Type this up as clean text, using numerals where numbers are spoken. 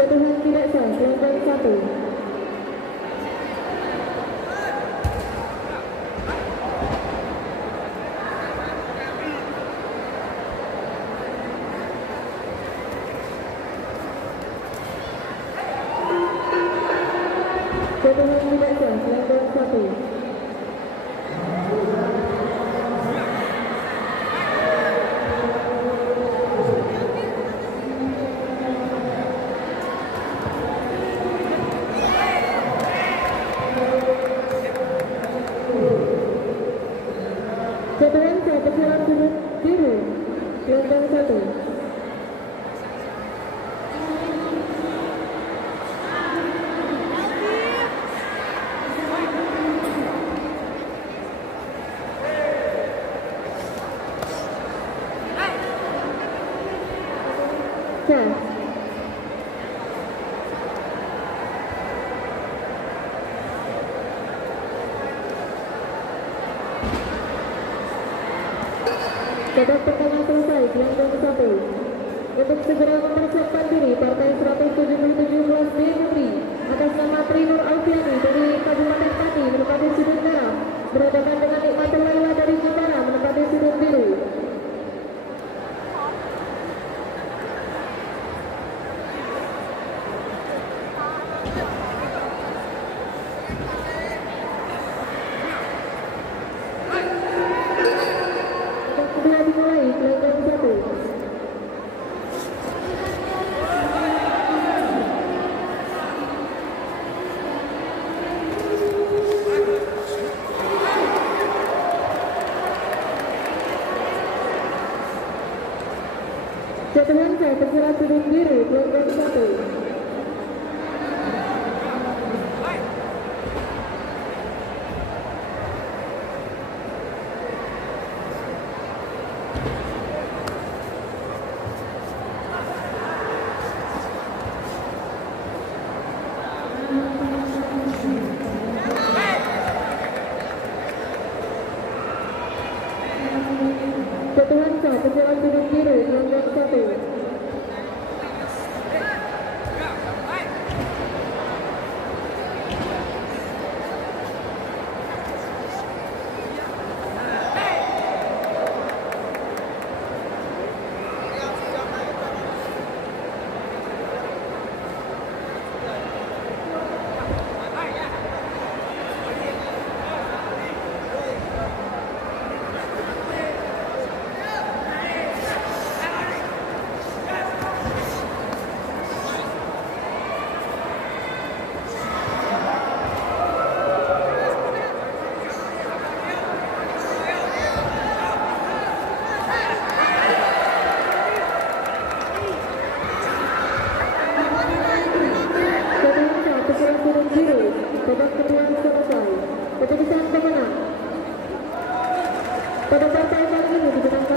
Sentuhan tidak sah, gelombang 1. Sentuhan tidak sah, gelombang 1. Sentuhan sah, pukulan turun biru, gelombang 1. Sah. Babak pertama selesai, gelombang 1. Untuk segera mempersiapkan diri, partai 177 kelas B Putri atas nama Trinur Alfiani dari Kabupaten Pati menempati sudut merah, berhadapan dengan Nikmatul Laila dari Jepara menempati sudut biru. Kedua dimulai, gelombang 1. Sentuhan sah, perkiraan sudut biru, gelombang 1. Sentuhan sah, perkiraan sudut biru, gelombang 1. Babak kedua selesai. Keputusan pemenang pada partai kali ini dimenangkan